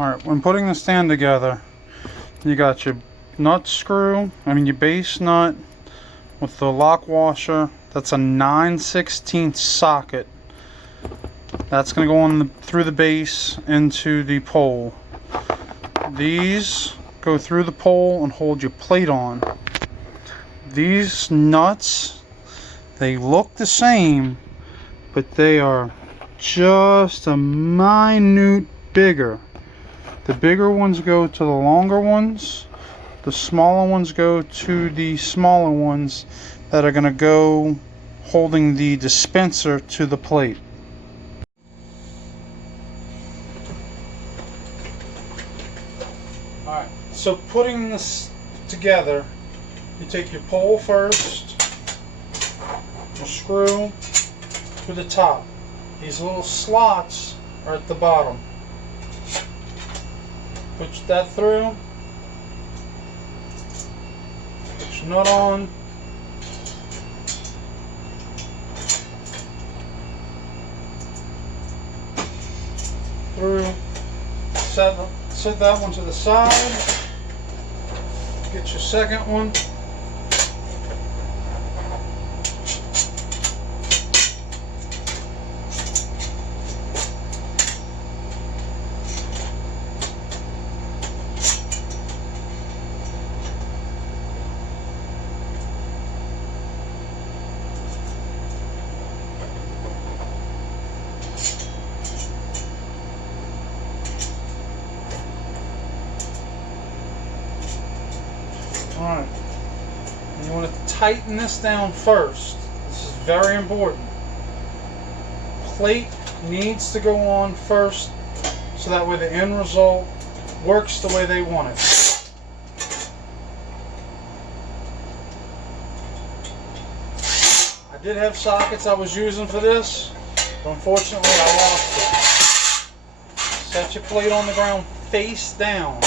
Alright, when putting the stand together, you got your nut screw, your base nut with the lock washer. That's a 9/16 socket. That's going to go on through the base into the pole. These go through the pole and hold your plate on. These nuts, they look the same, but they are just a minute bigger. The bigger ones go to the longer ones. The smaller ones go to the smaller ones that are going to go holding the dispenser to the plate. Alright, so putting this together, you take your pole first, your screw to the top. These little slots are at the bottom. Put that through, put your nut on, through, set that one to the side, get your second one, Alright, and you want to tighten this down first. This is very important. Plate needs to go on first so that way the end result works the way they want it. I did have sockets I was using for this, but unfortunately I lost it. Set your plate on the ground face down.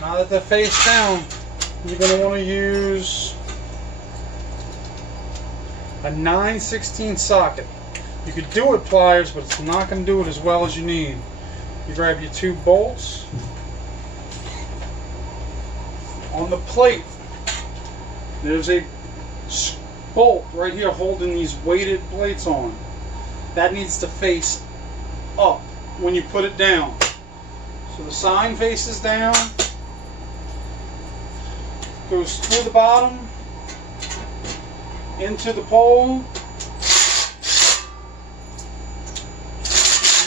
Now that they're face down, you're going to want to use a 9/16 socket. You could do it with pliers, but it's not going to do it as well as you need. You grab your two bolts. On the plate, there's a bolt right here holding these weighted plates on. That needs to face up when you put it down. So the sign faces down. Goes through the bottom into the pole.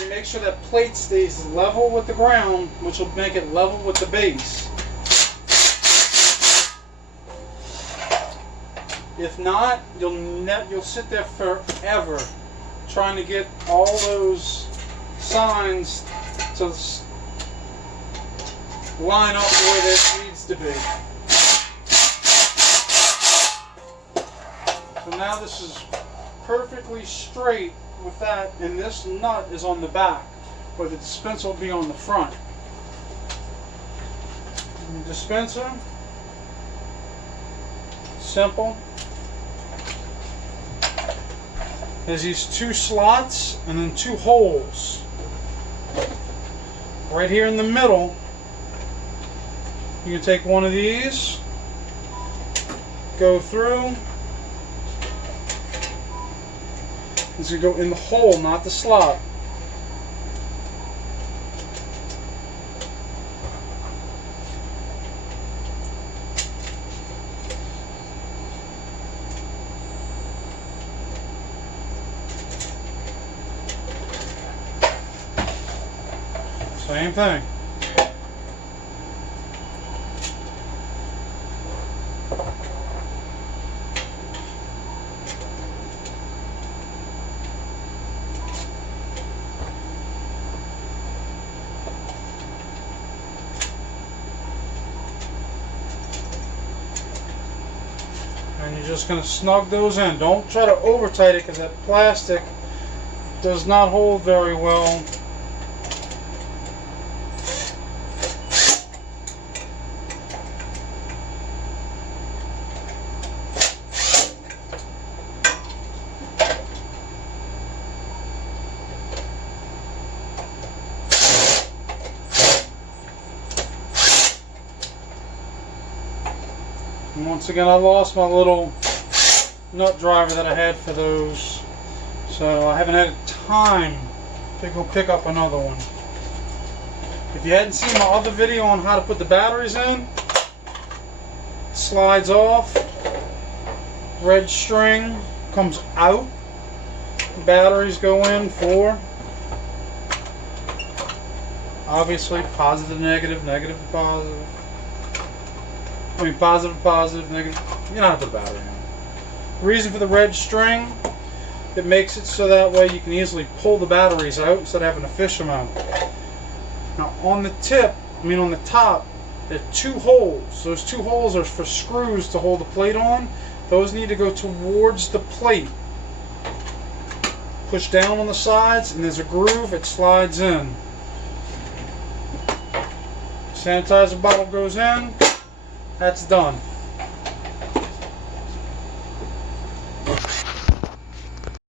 You make sure that plate stays level with the ground, which will make it level with the base. If not, you'll sit there forever trying to get all those signs to line up the way that it needs to be. So now this is perfectly straight with that, and this nut is on the back, where the dispenser will be on the front. And the dispenser, simple. There's these two slots and then two holes. Right here in the middle, you can take one of these, go through. It's going to go in the hole, not the slot. Same thing. And you're just going to snug those in. Don't try to over tight it because that plastic does not hold very well. And once again, I lost my little nut driver that I had for those, so I haven't had time to go pick up another one. If you hadn't seen my other video on how to put the batteries in, it slides off, red string comes out, batteries go in for obviously positive, negative, negative to positive. I mean, positive, positive, negative. You know how to put a battery in. Reason for the red string, it makes it so that way you can easily pull the batteries out instead of having to fish them out. Now on the tip, on the top, there are 2 holes. Those 2 holes are for screws to hold the plate on. Those need to go towards the plate. Push down on the sides and there's a groove, it slides in. Sanitizer bottle goes in. That's done.